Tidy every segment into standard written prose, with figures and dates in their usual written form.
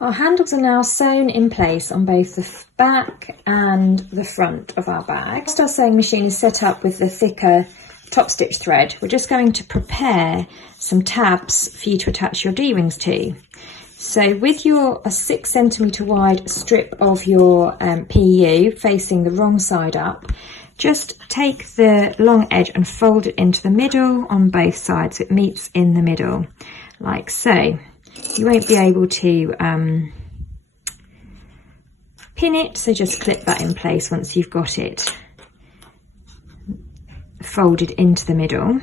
Our handles are now sewn in place on both the back and the front of our bag. Whilst our sewing machine is set up with the thicker top stitch thread, we're just going to prepare some tabs for you to attach your D-rings to. So with a 6 centimetre wide strip of your PU facing the wrong side up, just take the long edge and fold it into the middle on both sides so it meets in the middle, like so. You won't be able to pin it, so just clip that in place once you've got it folded into the middle.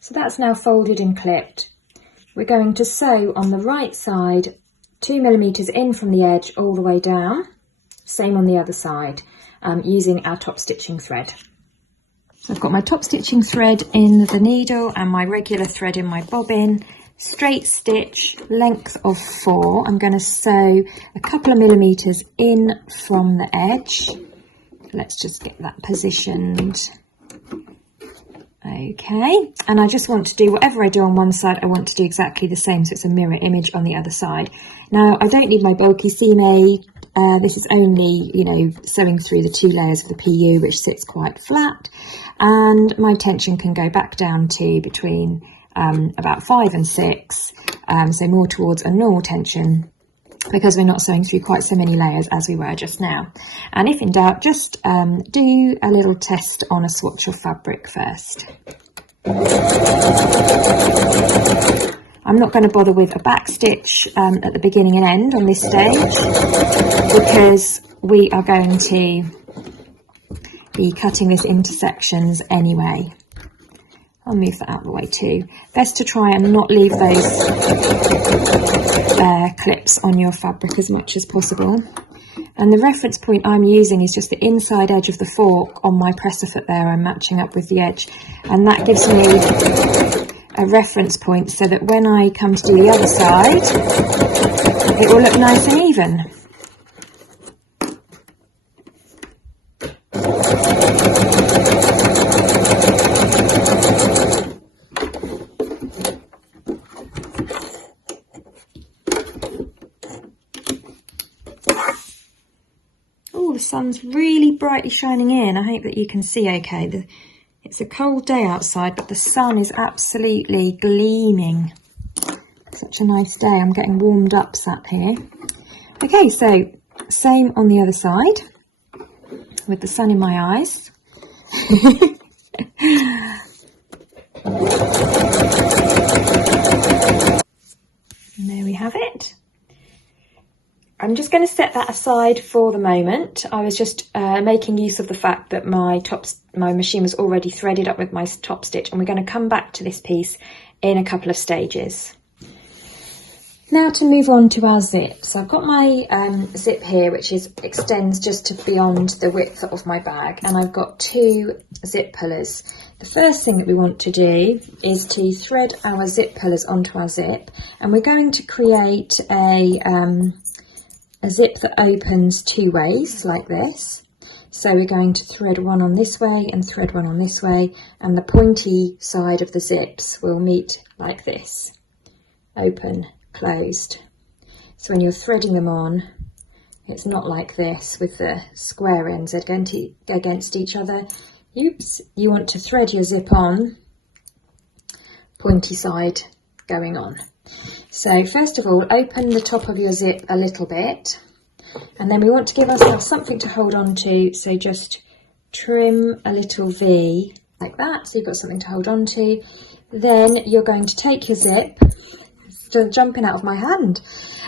So that's now folded and clipped. We're going to sew on the right side 2 millimeters in from the edge all the way down, same on the other side, using our top stitching thread. So I've got my top stitching thread in the needle and my regular thread in my bobbin. Straight stitch, length of 4. I'm going to sew a couple of millimeters in from the edge. Let's just get that positioned. Okay, and I just want to do whatever I do on one side, I want to do exactly the same, so it's a mirror image on the other side. Now, I don't need my bulky seam aid. This is only, sewing through the 2 layers of the PU, which sits quite flat, and my tension can go back down to between about 5 and 6, so more towards a normal tension, because we're not sewing through quite so many layers as we were just now. And if in doubt, just do a little test on a swatch of fabric first. I'm not going to bother with a back stitch at the beginning and end on this stage, because we are going to be cutting this into sections anyway. I'll move that out of the way too. Best to try and not leave those clips on your fabric as much as possible. And the reference point I'm using is just the inside edge of the fork on my presser foot there. I'm matching up with the edge, and that gives me a reference point so that when I come to do the other side, it will look nice and even. The sun's really brightly shining in. I hope that you can see okay. It's a cold day outside, but the sun is absolutely gleaming. Such a nice day. I'm getting warmed up sat here. Okay, so same on the other side with the sun in my eyes. And there we have it. I'm just going to set that aside for the moment. I was just making use of the fact that my machine was already threaded up with my top stitch, and we're going to come back to this piece in a couple of stages. Now to move on to our zip. So I've got my zip here, which extends just to beyond the width of my bag, and I've got 2 zip pullers. The first thing that we want to do is to thread our zip pullers onto our zip, and we're going to create a zip that opens 2 ways like this. So we're going to thread one on this way and thread one on this way, and the pointy side of the zips will meet like this, open, closed. So when you're threading them on, it's not like this with the square ends against each other. Oops, you want to thread your zip on, pointy side going on. So first of all, open the top of your zip a little bit, and then we want to give ourselves something to hold on to, so just trim a little V like that, so you've got something to hold on to. Then you're going to take your zip, it's jumping out of my hand,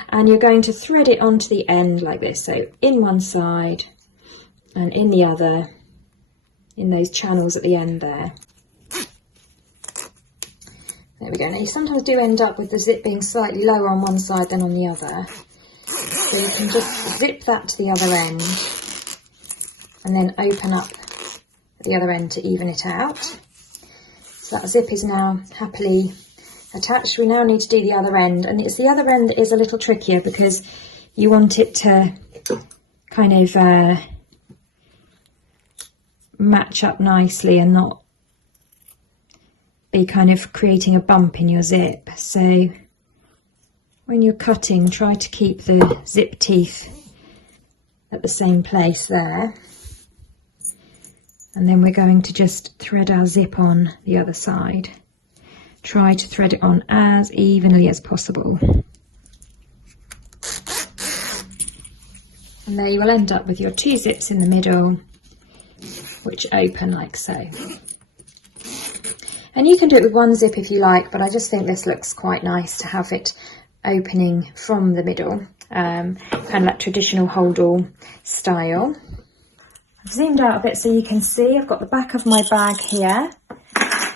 and you're going to thread it onto the end like this, so in one side and in the other, in those channels at the end there. There we go. Now you sometimes do end up with the zip being slightly lower on one side than on the other. So you can just zip that to the other end and then open up the other end to even it out. So that zip is now happily attached. We now need to do the other end, and it's the other end that is a little trickier because you want it to kind of match up nicely and not be kind of creating a bump in your zip. So When you're cutting, try to keep the zip teeth at the same place there. And then we're going to just thread our zip on the other side. Try to thread it on as evenly as possible. And there you will end up with your 2 zips in the middle, which open like so. And you can do it with 1 zip if you like, but I just think this looks quite nice to have it opening from the middle, kind of like traditional hold-all style. I've zoomed out a bit so you can see I've got the back of my bag here,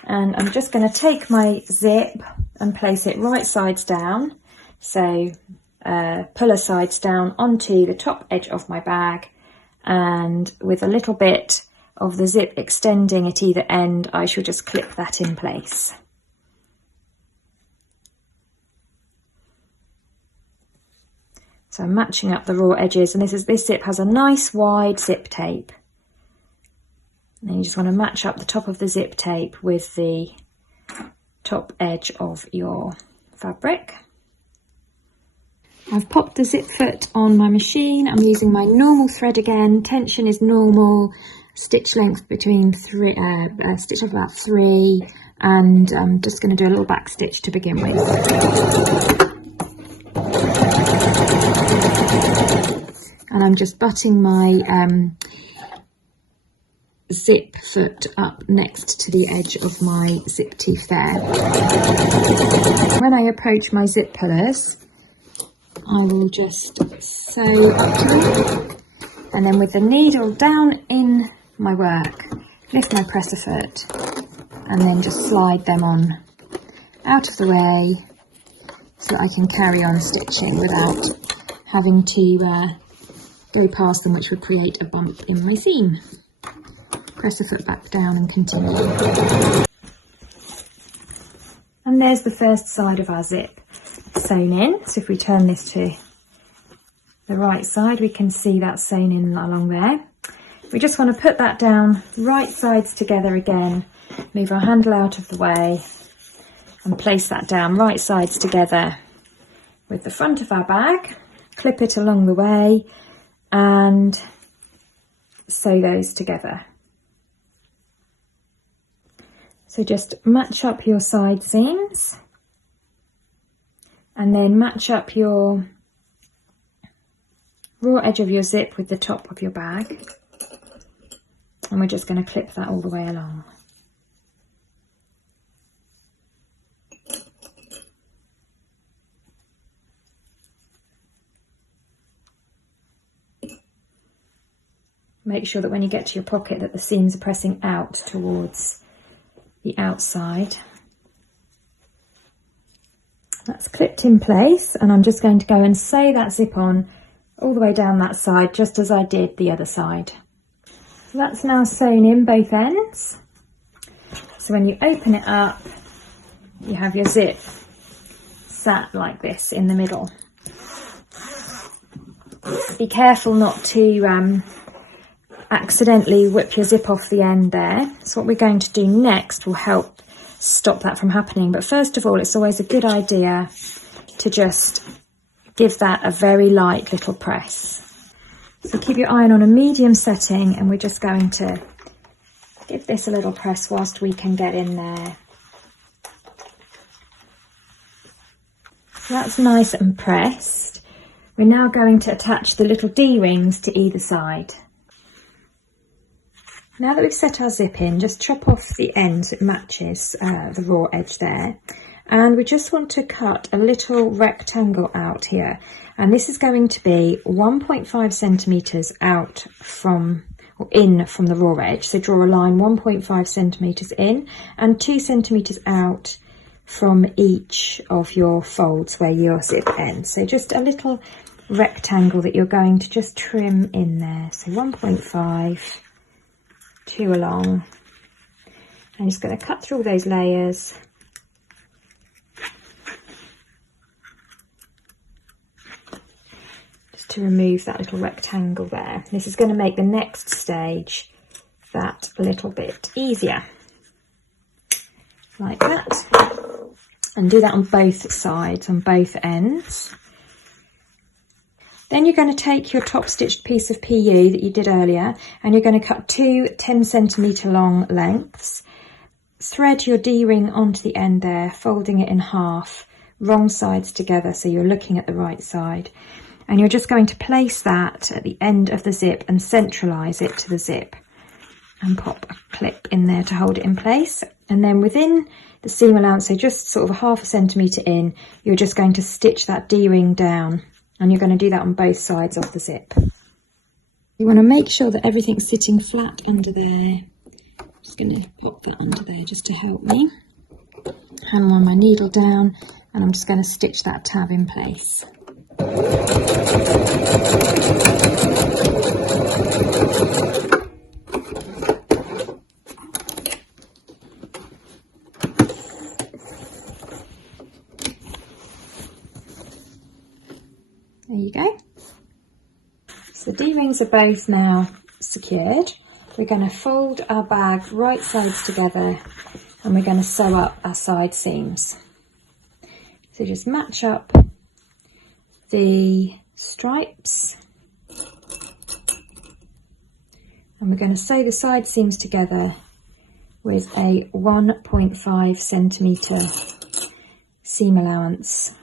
and I'm just going to take my zip and place it right sides down, so puller sides down onto the top edge of my bag, and with a little bit of the zip extending at either end, I shall just clip that in place. So I'm matching up the raw edges, and this zip has a nice wide zip tape. And you just want to match up the top of the zip tape with the top edge of your fabric. I've popped the zip foot on my machine. I'm using my normal thread again. Tension is normal. Stitch length between stitch length about 3, and I'm just going to do a little back stitch to begin with. And I'm just butting my zip foot up next to the edge of my zip teeth there. When I approach my zip pullers, I will just sew up to them, and then with the needle down in my work, lift my presser foot and then just slide them on out of the way so that I can carry on stitching without having to go past them, which would create a bump in my seam. Presser foot back down and continue. And there's the first side of our zip sewn in. So if we turn this to the right side, we can see that sewn in along there. We just want to put that down right sides together again, move our handle out of the way and place that down right sides together with the front of our bag, clip it along the way and sew those together. So just match up your side seams and then match up your raw edge of your zip with the top of your bag. And we're just going to clip that all the way along. Make sure that when you get to your pocket that the seams are pressing out towards the outside. That's clipped in place, and I'm just going to go and sew that zip on all the way down that side, just as I did the other side. So that's now sewn in both ends. So when you open it up, you have your zip sat like this in the middle. Be careful not to accidentally whip your zip off the end there. So what we're going to do next will help stop that from happening. But first of all, it's always a good idea to just give that a very light little press. So keep your iron on a medium setting, and we're just going to give this a little press whilst we can get in there. So that's nice and pressed. We're now going to attach the little D-rings to either side. Now that we've set our zip in, just chop off the end so it matches the raw edge there. And we just want to cut a little rectangle out here. And this is going to be 1.5 centimetres out from, or in from the raw edge. So draw a line 1.5 centimetres in and 2 centimetres out from each of your folds where your zip ends. So just a little rectangle that you're going to just trim in there. So 1.5, 2 along. I'm just going to cut through all those layers. To remove that little rectangle there. This is going to make the next stage that little bit easier. Like that. And do that on both sides, on both ends. Then you're going to take your top stitched piece of PU that you did earlier, and you're going to cut two 10cm long lengths. Thread your D-ring onto the end there, folding it in half, wrong sides together so you're looking at the right side. And you're just going to place that at the end of the zip and centralise it to the zip. And pop a clip in there to hold it in place. And then within the seam allowance, so just sort of 1/2 centimetre in, you're just going to stitch that D-ring down. And you're going to do that on both sides of the zip. You want to make sure that everything's sitting flat under there. Just going to pop that under there just to help me. Hammer my needle down, and I'm just going to stitch that tab in place. There you go. So the D-rings are both now secured. We're going to fold our bag right sides together, and we're going to sew up our side seams. So just match up the stripes, and we're going to sew the side seams together with a 1.5 centimetre seam allowance.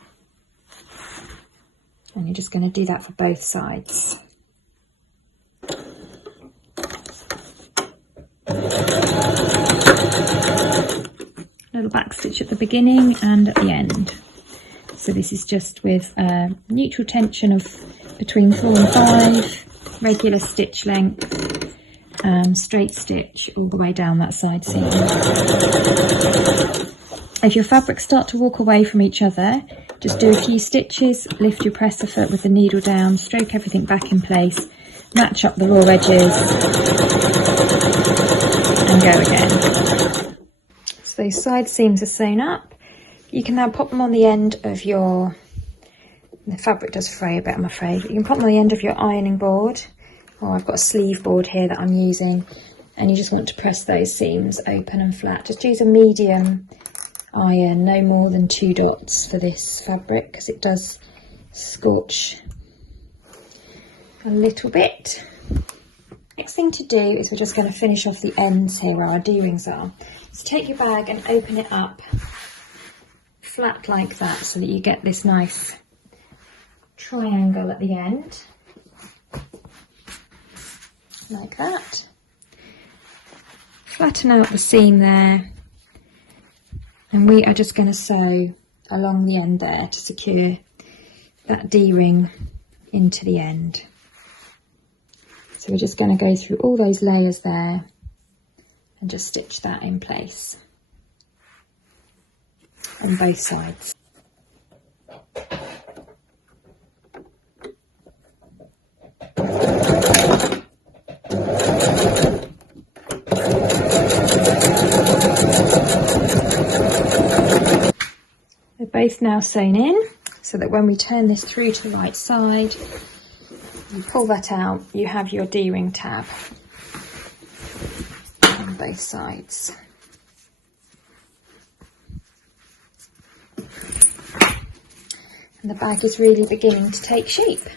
And you're just going to do that for both sides. Little back stitch at the beginning and at the end. So this is just with a neutral tension of between 4 and 5, regular stitch length, straight stitch all the way down that side seam. If your fabrics start to walk away from each other, just do a few stitches, lift your presser foot with the needle down, stroke everything back in place, match up the raw edges, and go again. So those side seams are sewn up. You can now pop them on the end of your, the fabric does fray a bit I'm afraid, but you can pop them on the end of your ironing board, or I've got a sleeve board here that I'm using, and you just want to press those seams open and flat. Just use a medium iron, no more than 2 dots for this fabric because it does scorch a little bit. Next thing to do is we're just going to finish off the ends here where our D-rings are. So take your bag and open it up flat like that so that you get this nice triangle at the end, like that. Flatten out the seam there. And we are just going to sew along the end there to secure that D-ring into the end. So we're just going to go through all those layers there and just stitch that in place on both sides. They're both now sewn in, so that when we turn this through to the right side, you pull that out, you have your D-ring tab on both sides. And the bag is really beginning to take shape.